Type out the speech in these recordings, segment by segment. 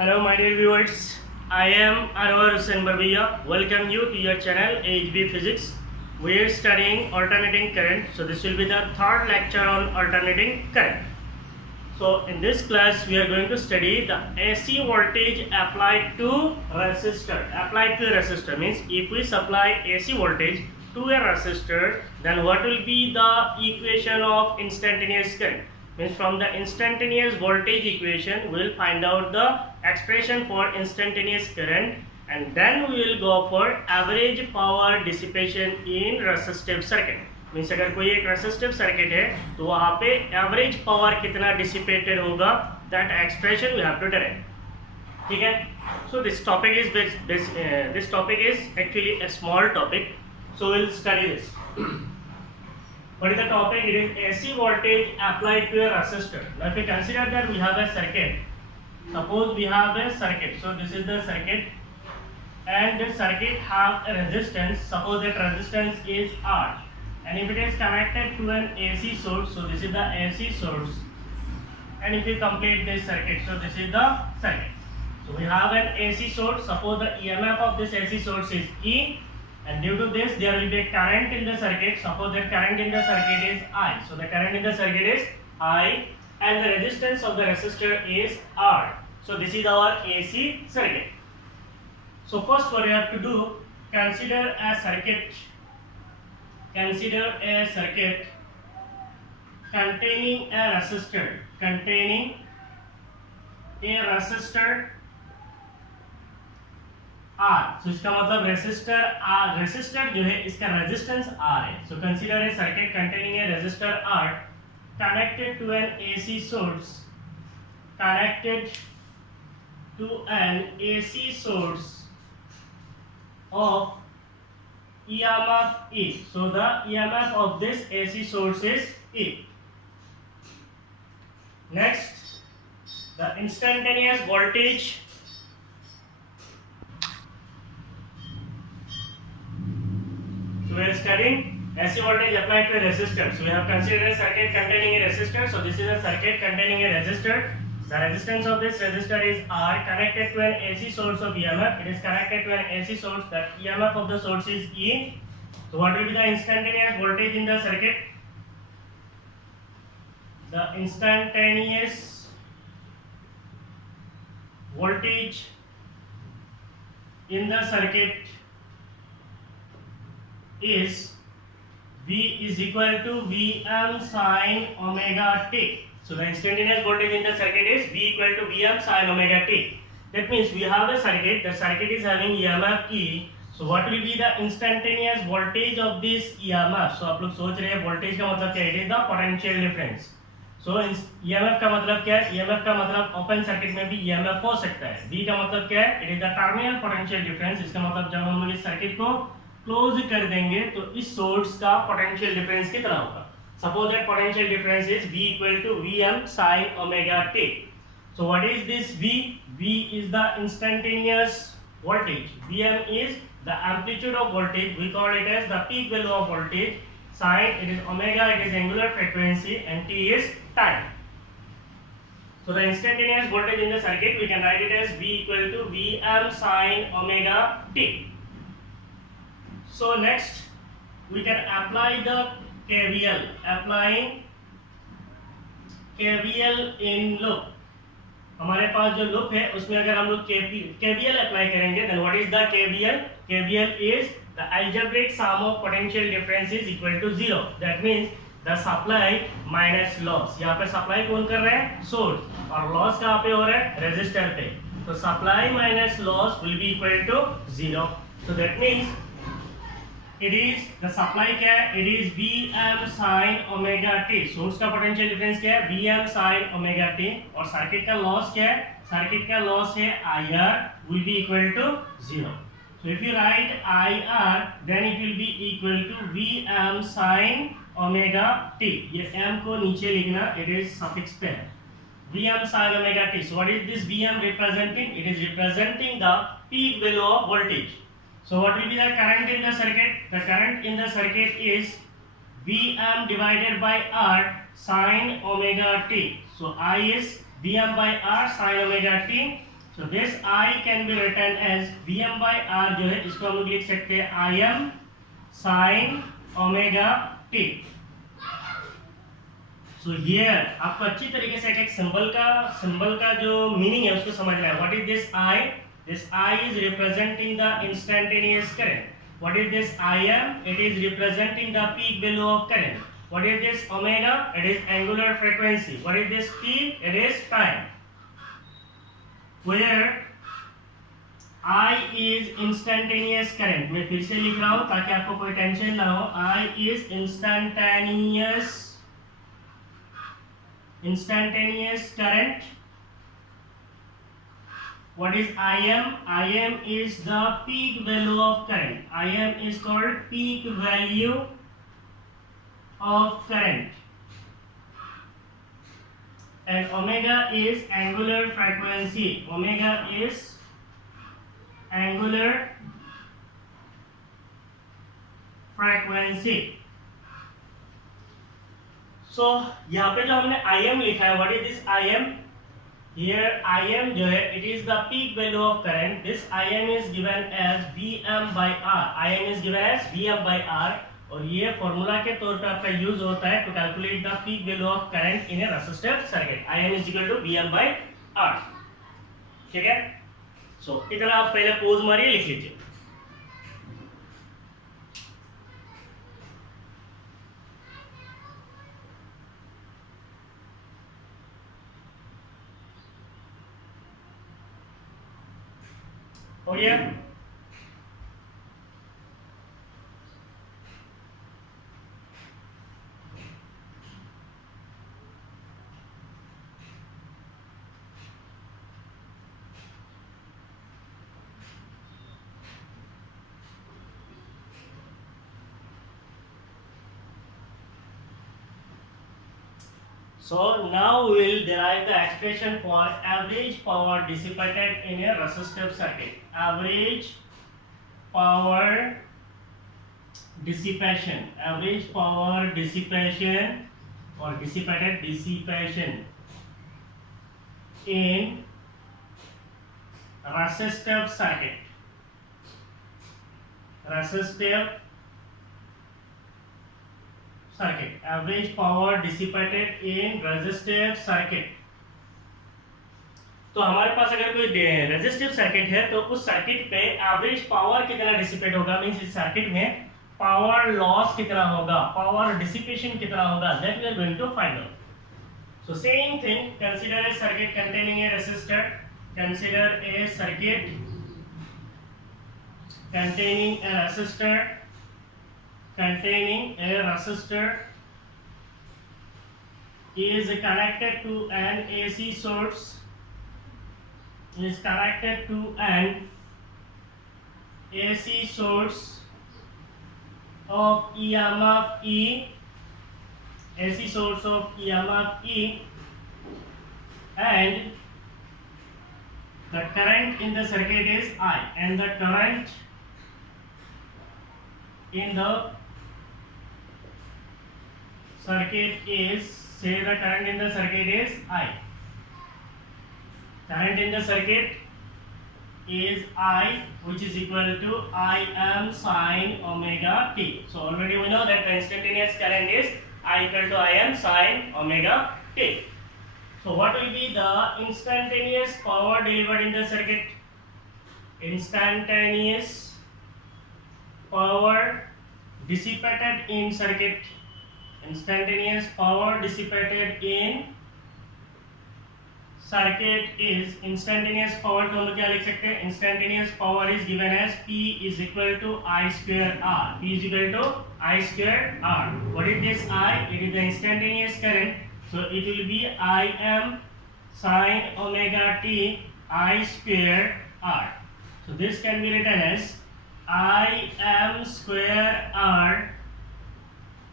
Hello, my dear viewers. I am Anwar Hussain Barbiya. Welcome you to your channel HB Physics. We are studying alternating current. So this will be the third lecture on alternating current. So in this class, we are going to study the AC voltage applied to resistor. Applied to a resistor means if we supply AC voltage to a resistor, then what will be the equation of instantaneous current? Means from the instantaneous voltage equation, we will find out the expression for instantaneous current, and then we will go for average power dissipation in resistive circuit. Means अगर कोई एक resistive circuit है तो वहाँ पे average power कितना dissipated होगा, that expression we have to direct. ठीक है. So this topic is actually a small topic, so will study this. What is the topic? It is AC voltage applied to a resistor. Now if we consider that we have a circuit, suppose we have a circuit, so this is the circuit and the circuit have a resistance, suppose that resistance is R, and if it is connected to an AC source, so this is the AC source, and if we complete this circuit, so this is the circuit. So we have an AC source, suppose the EMF of this AC source is E, and due to this there will be a current in the circuit, suppose that current in the circuit is I, so the current in the circuit is I, and the resistance of the resistor is R. So this is our AC circuit. So first what you have to do, consider a circuit containing a resistor R. So इसका मतलब रेसिस्टर जो है इसका resistance R है. So consider a circuit containing a resistor R connected to an AC source of EMF E. So the EMF of this AC source is E. Next, the instantaneous voltage. So we are studying AC voltage applied to a resistor. So we have considered a circuit containing a resistor. So this is a circuit containing a resistor. The resistance of this resistor is R, connected to an AC source of EMF. It is connected to an AC source. That EMF of the source is E. So what will be the instantaneous voltage in the circuit? The instantaneous voltage in the circuit is V is equal to Vm sin omega t. So the instantaneous voltage in the circuit is V equal to Vm sin omega t. That means we have a circuit. The circuit is having EMF E. So what will be the instantaneous voltage of this EMF? So आप लोग सोच रहे हैं voltage का मतलब क्या है? It is the potential difference. So EMF का मतलब क्या है? EMF का मतलब ओपन सर्किट में भी EMF हो सकता है. V का मतलब क्या है? It is the terminal potential difference. इसका मतलब जब हम लोग इस सर्किट को क्लोज कर देंगे तो इस सोर्स का पोटेंशियल डिफरेंस कितना होगा? Suppose that potential difference is V equal to Vm sin omega t. So what is this V? V is the instantaneous voltage. Vm is the amplitude of voltage. We call it as the peak value of voltage. Sin, it is omega, it is angular frequency, and t is time. So the instantaneous voltage in the circuit, we can write it as V equal to Vm sin omega t. So next we can apply the KVL. Applying KVL in loop. हमारे पास जो लूप है उसमें अगर हम लोग KVL apply करेंगे, then what is the KVL? KVL is the algebraic sum of potential difference is equal to 0. That means the supply minus loss. यहाँ पे सप्लाई कौन कर रहा है? सोर्स. और लॉस कहाँ पे हो रहा है? रेजिस्टर पे. तो supply minus loss will be equal to 0. So that means it is the supply क्या है? It is Vm sin omega t. Source का पोटेंशियल डिफरेंस क्या है? Vm sin omega t. और सर्किट का लॉस क्या है? सर्किट का लॉस है IR will be equal to 0. So if you write IR, then it will be equal to Vm sin omega t. ये m को नीचे लिखना, it is suffix pair. Vm sin omega t. So what is this Vm representing? It is representing the peak value of voltage. So what will be the current in the circuit? The current in the circuit is Vm divided by R sin omega t. So I is Vm by R sin omega t. So this I can be written as Vm by R जो है इसको हम लोग लिख सकते हैं Im sin omega t. So here आपको अच्छी तरीके से एक सिंबल का जो मीनिंग है उसको समझना है. What is this I? This I is representing the instantaneous current. What is this Im? It is representing the peak value of current. What is this omega? It is angular frequency. What is this t? It is time. Where I is instantaneous current. मैं फिर से लिख रहा हूँ ताकि आपको कोई टेंशन ना हो. I is instantaneous current. What is Im? Im is the peak value of current. Im is called peak value of current. And omega is angular frequency. Omega is angular frequency. So यहाँ पे जो हमने Im लिखा है, what is this Im? Here Im जो है, it is the peak value of current. This Im is given as Vm by R. Im is given as Vm by R. और ये फॉर्मूला के तौर पे आपका यूज होता है to calculate the peak value of current in a resistive circuit. Im is equal to Vm by R. ठीक है. सो इतना आप पहले पोज मारिए, लिख लीजिए. हो गया. So now we will derive the expression for average power dissipated in a resistive circuit. Average power dissipation. Average power dissipation or dissipation in resistive circuit. Resistive circuit. Average power dissipated in resistive circuit. तो हमारे पास अगर कोई resistive circuit है तो उस circuit पे average power कितना dissipate होगा, मींस इस सर्किट में पावर लॉस कितना होगा, पावर डिसिपेशन कितना होगा, that we are going to find out. So same thing, consider a circuit containing a resistor. Consider a circuit containing a resistor is connected to an AC source, of EMF E, and the current in the circuit is I, and the current in the circuit is, say the current in the circuit is I. Current in the circuit is I, which is equal to Im sin omega t. So already we know that the instantaneous current is I equal to Im sin omega t. So what will be the instantaneous power delivered in the circuit? Instantaneous power dissipated in circuit. Instantaneous power dissipated in circuit is, instantaneous power को हम लोग क्या लिख सकते हैं? Instantaneous power is given as P is equal to I square R. P is equal to I square R. What is this I? It is the instantaneous current. So it will be Im sin omega t I square R. So this can be written as Im square R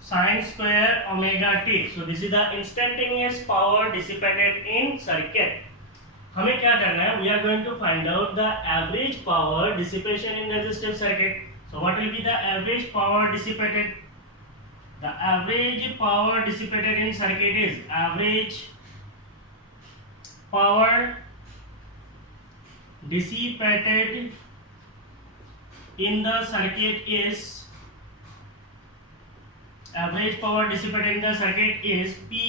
sin square omega t. So this is the instantaneous power dissipated in circuit. हमें क्या करना है? We are going to find out the average power dissipation in resistive circuit. So what will be the average power dissipated? The average power dissipated in circuit is average power dissipated in the circuit is average power dissipated in the circuit is P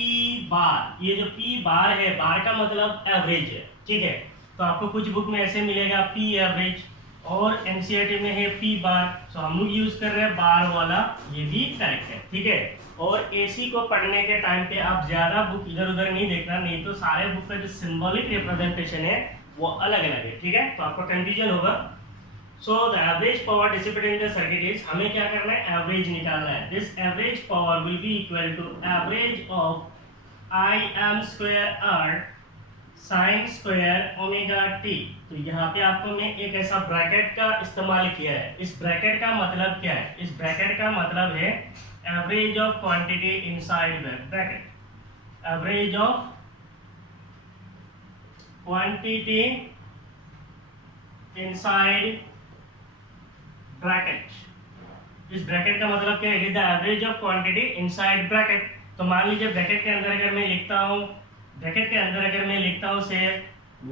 बार। ये जो P बार है, बार का मतलब एवरेज है, ठीक है। तो आपको कुछ बुक में ऐसे मिलेगा P एवरेज और एनसीईआरटी में है P बार। तो हम लोग यूज कर रहे हैं बार वाला, ये भी करेक्ट है, ठीक है। और एसी को पढ़ने के टाइम पे आप ज्यादा बुक इधर उधर नहीं देखना, नहीं तो सारे बुक का जो सिंबॉलिक रिप्रेजेंटेशन है वो अलग अलग है, ठीक है। तो आपको कंफ्यूजन होगा। So the average power dissipated in the circuit is, हमें क्या करना है, एवरेज निकालना है। This average power will be equal to average of I M square R sine square omega T. तो यहाँ पे आपको मैं एक ऐसा ब्रैकेट का इस्तेमाल किया है। इस ब्रैकेट का मतलब क्या है? इस ब्रैकेट का मतलब है average of quantity inside bracket, average of quantity inside bracket. इस ब्रैकेट का मतलब क्या है? It is the average of quantity inside bracket. तो मान लीजिए ब्रैकेट के अंदर अगर मैं लिखता हूँ, ब्रैकेट के अंदर अगर मैं लिखता हूँ से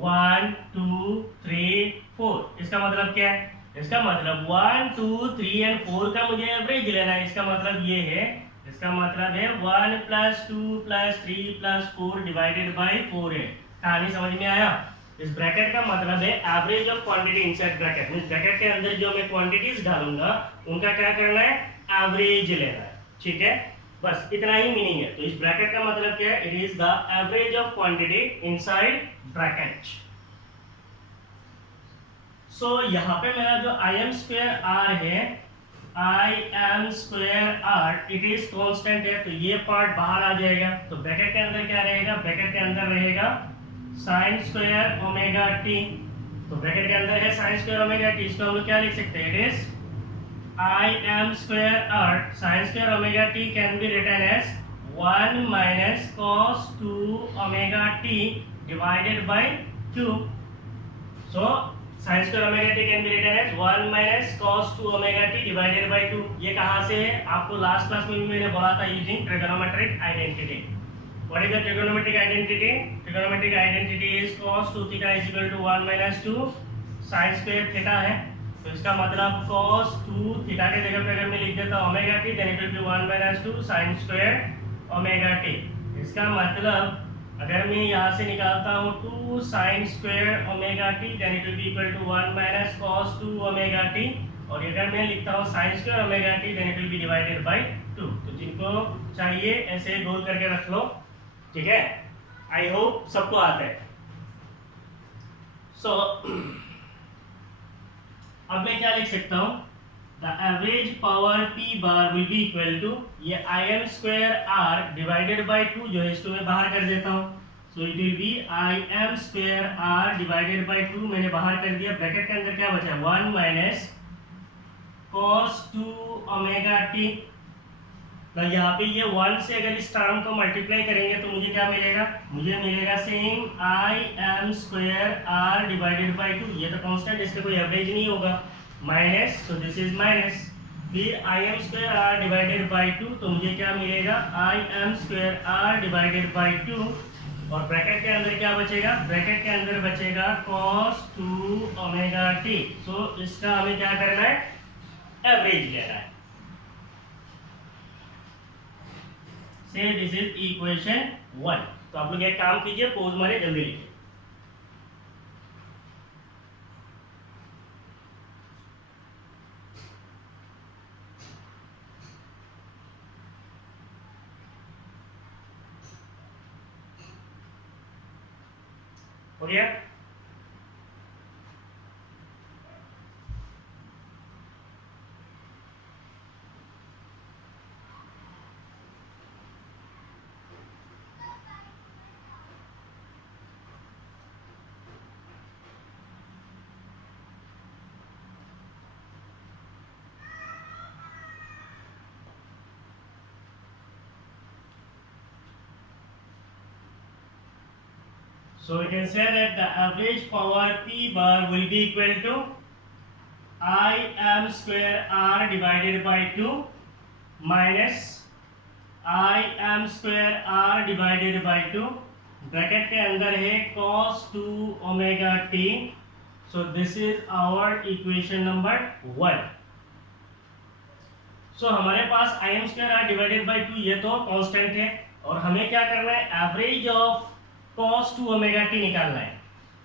1 2 3 4, इसका मतलब क्या है? इसका मतलब 1 2 3 एंड 4 का मुझे एवरेज लेना है। इसका मतलब ये है, इसका मतलब है 1 + 2 + 3 + 4 डिवाइडेड बाय 4 है। कहानी समझ में आया? इस ब्रैकेट का मतलब है average of quantity inside bracket. Means bracket के अंदर जो मैं क्वांटिटीज डालूंगा उनका क्या करना है? एवरेज लेना है, ठीक है। बस इतना ही मीनिंग है। तो इस ब्रैकेट का मतलब क्या है? It is the average of quantity inside bracket. So यहाँ पे मेरा जो आई एम स्क्वायर आर है, I M square R it is constant है, तो ये पार्ट बाहर आ जाएगा। तो ब्रैकेट के अंदर क्या रहेगा? ब्रैकेट के अंदर रहेगा साइन स्क्वायर ओमेगा टी। तो ब्रैकेट के अंदर है साइन स्क्वायर ओमेगा टी, इसको हम लोग क्या लिख सकते हैं? It is I m square r sin square omega t can be written as 1 minus cos 2 omega t divided by 2. So sin square omega t can be written as 1 minus cos 2 omega t divided by 2. ये कहाँ से है? आपको last class में भी मैंने बोला था, using trigonometric identity. What is the trigonometric identity? Trigonometric identity is cos 2 theta is equal to 1 minus 2 sin square theta है। तो इसका मतलब cos 2 थीटा के जगह पे अगर मैं लिख देता हूं omega T, then it will be 1 minus 2 sin square omega T. इसका मतलब अगर मैं यहां से निकालता हूं 2 sin square omega T, then it will be equal to 1 minus cos 2 omega T. और अगर मैं लिखता हूं sin square omega T, then it will be divided by 2। तो जिनको चाहिए ऐसे गोल करके रख लो, ठीक है। आई होप सबको आता है। सो अब मैं क्या लिख सकता हूं? The average power P bar will be equal to, ये I M square R divided by 2 जो है, इसको मैं बाहर कर देता हूं। So it will be I M square R divided by 2, मैंने बाहर कर दिया। ब्रैकेट के अंदर क्या बचा? 1 माइनस cos 2 ओमेगा टी। तो यहाँ पे ये 1 से अगर इस टर्म को मल्टीप्लाई करेंगे तो मुझे क्या मिलेगा? मुझे मिलेगा same I M square R divided by 2। ये तो कांस्टेंट, इसका कोई एवरेज नहीं होगा। Minus, so this is minus. फिर I M square R divided by 2, तो मुझे क्या मिलेगा? I M square R divided by 2। और ब्रैकेट के अंदर क्या बचेगा? ब्रैकेट के अंदर बचेगा cos 2 ओमेगा टी। सो इसका हमें क्या करना है? एवरेज लेना है। Say this is equation 1. तो आप लोग एक काम कीजिए, पोज मारे, जल्दी लिखिए। हो गया? So we can say that the average power P bar will be equal to I m square r divided by 2 minus I m square r divided by 2। ब्रैकेट के अंदर है cos 2 omega t। So this is our equation number 1. So हमारे पास im square R divided by 2 ये तो कांस्टेंट है और हमें क्या करना है average of cos 2 omega t निकालना है.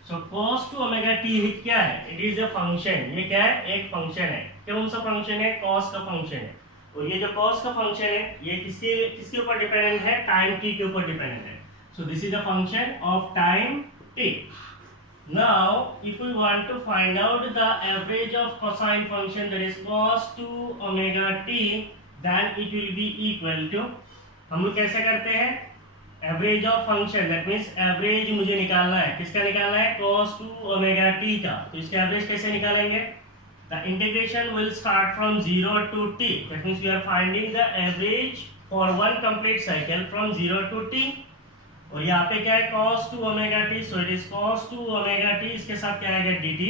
सो cos 2 ओमेगा t क्या है? It is a function. ये क्या है? एक फंक्शन है. कौन सा फंक्शन है? cos का फंक्शन है. और ये जो cos का फंक्शन है ये किसके ऊपर डिपेंडेंट है? टाइम t के ऊपर डिपेंडेंट है. So this is the function of time t. Now, if we want to find out the average of cosine function, that is cos 2 omega t, then it will be equal to, हम लोग कैसे करते हैं? Average of function, that means average मुझे निकालना है. किसका निकालना है? cos 2 omega t का. तो इसका एवरेज कैसे निकालेंगे? The integration will start from 0 to t. That means we are finding the average for one complete cycle from 0 to t. और यहाँ पे क्या है? cos 2 omega t. So it is cos 2 omega t. इसके साथ क्या आएगा? dt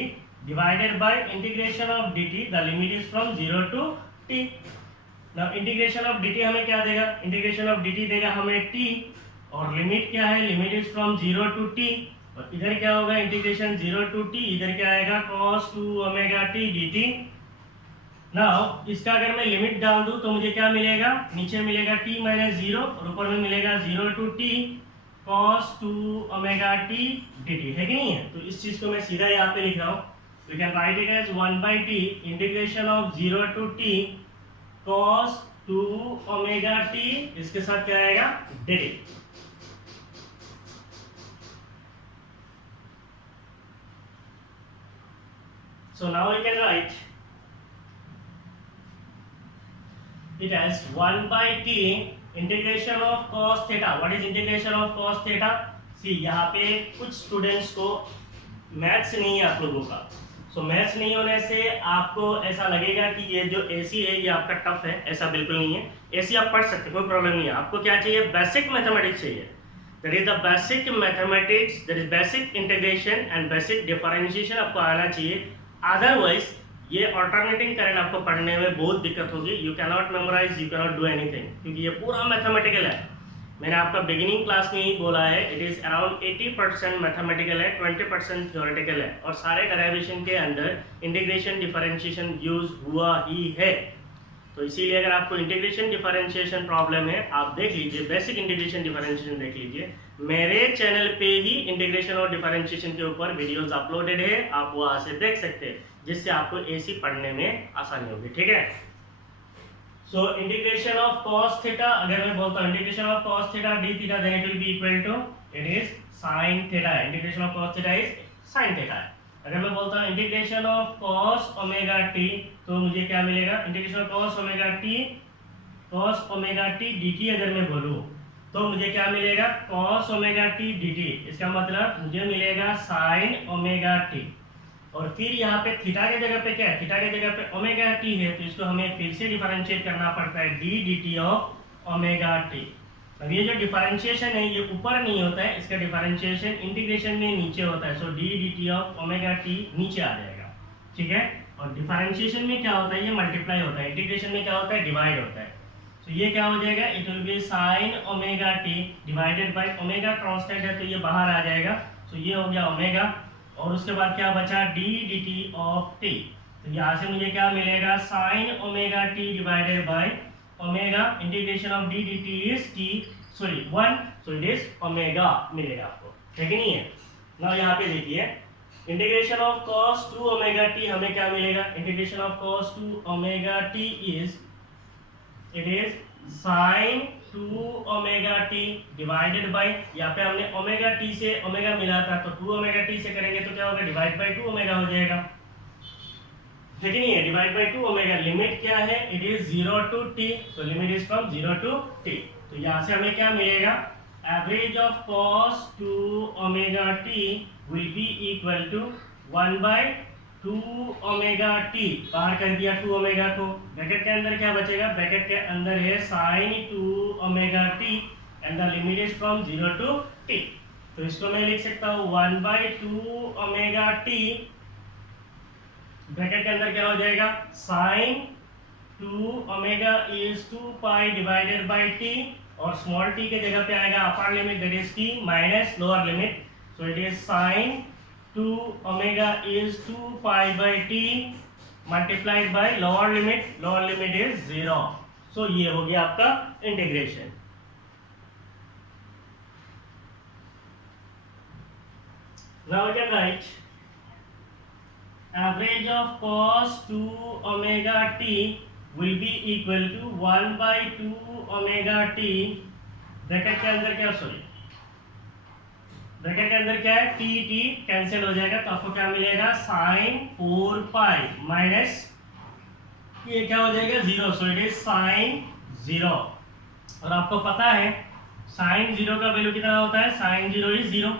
divided by integration of dt. The limit is from 0 to t. Now integration of dt हमें क्या देगा? इंटीग्रेशन ऑफ dt देगा हमें t. और लिमिट क्या है? Limit is from 0 to t. और इधर क्या होगा? Integration 0 to t. इधर क्या आएगा? cos 2 omega t dt. Now इसका अगर मैं लिमिट डाल दूं तो मुझे क्या मिलेगा? नीचे मिलेगा t माइनस 0 और ऊपर में मिलेगा 0 to t cos 2 omega t dt. है कि नहीं है? तो इस चीज को मैं सीधा यहाँ पे लिख रहा हूँ. We can write it as 1 by t integration of 0 to t cos 2 omega t. इसके साथ क्या आएगा? dt. So now we can write it as 1 by t integration of cos theta. What is integration of cos theta? See यहाँ पे कुछ स्टूडेंट्स को मैथ्स नहीं है आप लोगों का. सो मैथ्स नहीं होने से आपको ऐसा लगेगा कि ये जो एसी है ये आपका टफ है. ऐसा बिल्कुल नहीं है. एसी आप पढ़ सकते, कोई प्रॉब्लम नहीं है. आपको क्या चाहिए? बेसिक मैथमेटिक्स चाहिए. That is the basic mathematics, that is basic integration and basic differentiation आपको आना चाहिए. अदरवाइज ये अल्टरनेटिंग करंट आपको पढ़ने में बहुत दिक्कत होगी. You can not memorise, you can not do anything, क्योंकि ये पूरा मैथमेटिकल है. मैंने आपका बिगिनिंग क्लास में ही बोला है इट इज अराउंड 80% मैथमेटिकल है, 20% थ्योरेटिकल है. और सारे डेरिवेशन के अंदर इंटीग्रेशन डिफरेंशिएशन यूज हुआ ही है. तो इसीलिए अगर आपको इंटीग्रेशन डिफरेंशिएशन प्रॉब्लम है, आप देख लीजिए, बेसिक इंटीग्रेशन डिफरेंशिएशन देख लीजिए. मेरे चैनल पे ही इंटीग्रेशन और डिफरेंशिएशन के ऊपर वीडियोस अपलोडेड है, आप वहां से देख सकते हैं, जिससे आपको एसी पढ़ने में आसानी होगी. ठीक है. So integration of cos theta, अगर मैं बोलता हूँ integration of cos theta d theta, then it will be equal to it is sin theta. Integration of cos theta is sin theta. अगर मैं बोलता हूँ integration of cos omega t, तो मुझे क्या मिलेगा? Integration of cos omega t dt. अगर मैं बोलूँ तो मुझे क्या मिलेगा? cos omega t dt. इसका मतलब मुझे मिलेगा sin ओमेगा t. और फिर यहाँ पे थीटा के जगह पे क्या है? थीटा के जगह पे ओमेगा t है, तो इसको हमें फिर से डिफरेंशिएट करना पड़ता है d dt of omega t. अब ये जो डिफरेंशिएशन है ये ऊपर नहीं होता है, इसका डिफरेंशिएशन इंटीग्रेशन में नीचे होता है. सो d dt of omega t नीचे आ जाएगा. ठीक है. और डिफरेंशिएशन में क्या होता है? ये मल्टीप्लाई होता है. इंटीग्रेशन में क्या होता है? डिवाइड होता है. तो ये क्या हो जाएगा? It will B sin omega t divided by omega constant है तो ये बाहर आ जाएगा. सो ये हो गया ओमेगा. और उसके बाद क्या बचा? d dt of t. तो यहाँ से मुझे क्या मिलेगा? sin omega t divided by omega integration of d dt is t, sorry 1, so it is omega मिलेगा आपको. ठीक नहीं है. नाउ यहाँ पे देखिए integration of cos 2 omega t हमें क्या मिलेगा? Integration of cos 2 omega t is it is sin 2 omega t divided by, यहाँ पे हमने ओमेगा t से ओमेगा मिला था तो 2 ओमेगा t से करेंगे तो क्या होगा? डिवाइड बाय 2 ओमेगा हो जाएगा. ठीक नहीं है. Divide by 2 omega. लिमिट क्या है? It is 0 to t. So limit is from 0 to t. तो यहाँ से हमें क्या मिलेगा? Average of cos 2 omega t will be equal to 1 by 2 omega t. बाहर कर दिया 2 ओमेगा को. ब्रैकेट के अंदर क्या बचेगा? ब्रैकेट के अंदर है sin 2 omega t and the limit is from 0 to t. तो इसको मैं लिख सकता हूँ 1 बाय 2 ओमेगा t. ब्रैकेट के अंदर क्या हो जाएगा? sin 2 omega is 2 pi divided by t. और स्मॉल t के जगह पे आएगा upper limit that is t minus lower limit. So it is sin 2 omega is 2 pi by t multiplied by lower limit is 0. So ये हो गया आपका integration. Now we can write average of cos 2 omega t will be equal to 1 by 2 omega t. Bracket के अंदर क्या, sorry bracket के अंदर क्या है, टी टी कैंसिल हो जाएगा, तो आपको क्या मिलेगा, साइन 4 पाई माइनस ये क्या हो जाएगा, 0. सो इट इज साइन 0. और आपको पता है साइन 0 का वैल्यू कितना होता है, साइन 0 इज 0.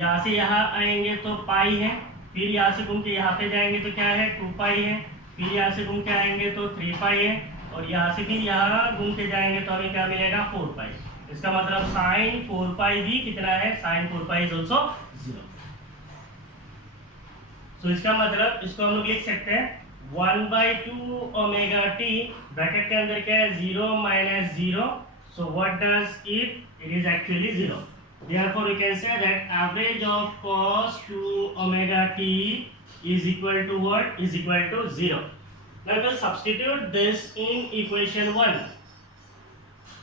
यहाँ से यहाँ आएंगे तो पाई है, फिर यहाँ से घूम के यहाँ पे जाएंगे तो क्या है, 2 पाई है, फिर यहाँ से घूम के आएंगे तो 3 पाई है, और यहाँ से फिर यहाँ घूम के जाएंगे तो हमें क्या मिलेगा, 4 पाई. इसका मतलब साइन 4 पाई भी कितना है, साइन 4 पाई इज ऑल्सो 0. तो इसका मतलब इसको हम लोग लिख सकते हैं 1 बाई 2 ओमेगा टी, ब्रैकेट के अंदर क्या है, 0 माइनस 0. So what does it, it is actually 0. Therefore we can say that average of cos 2 omega t is equal to what, is equal to 0. Now we will substitute this in equation 1.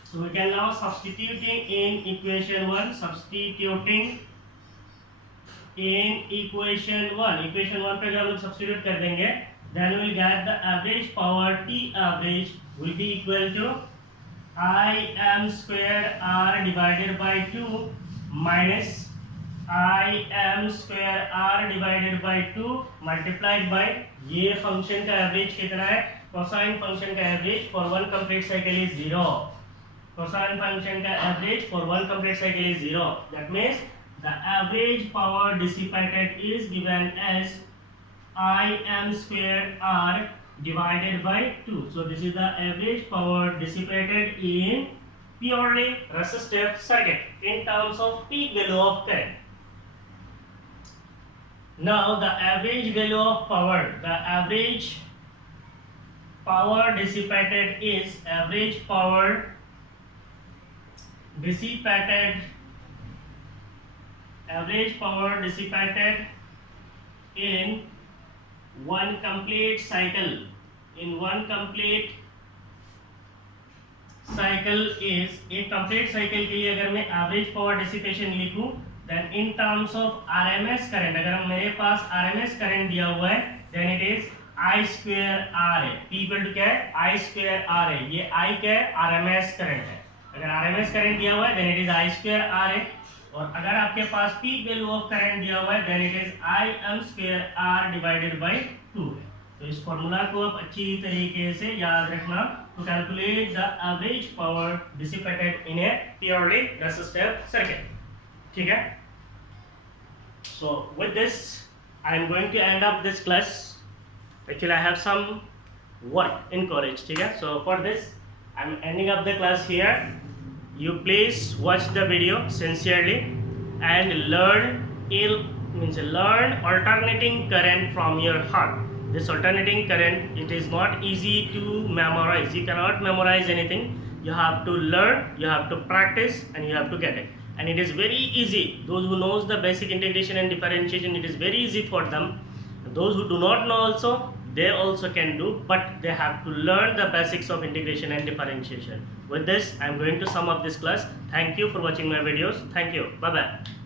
So we can now substituting in equation 1, substituting in equation 1. Equation 1 पे अगर हम लोग substitute कर देंगे, then we will get the average power t average will be equal to I m square r divided by 2 minus I m square r divided by 2 multiplied by ये function का average कितना है, कोसाइन फंक्शन का average for one complete cycle is 0. Cosine function का average for one complete cycle is 0. That means the average power dissipated is given as I m square r divided by 2. So this is the average power dissipated in purely resistive circuit in terms of peak value of current. Now the average value of power, the average power dissipated is average power dissipated in one complete cycle, in one complete cycle is, एक complete cycle के लिए अगर मैं average power dissipation लिखूं, then in terms of RMS current, अगर मेरे पास RMS current दिया हुआ है, then it is I square R है. P equal to क्या है, I square R है. ये I क्या है, RMS current है. अगर RMS current दिया हुआ है, then it is I square R है. और अगर आपके पास पीक वैल्यू ऑफ करंट दिया हुआ है, then it is I m square R divided by 2 है. तो इस फॉर्मूला को आप अच्छी तरीके से याद रखना to calculate the average power dissipated in a purely resistive circuit. ठीक है? So with this I am going to end up this class. Actually I have some work in college. ठीक है? So for this I am ending up the class here. You please watch the video sincerely and learn alternating current from your heart. This alternating current, it is not easy to memorize. You cannot memorize anything. You have to learn, you have to practice, and you have to get it. And it is very easy. Those who knows the basic integration and differentiation, it is very easy for them. Those who do not know also, they also can do, but they have to learn the basics of integration and differentiation. With this, I am going to sum up this class. Thank you for watching my videos. Thank you. Bye bye.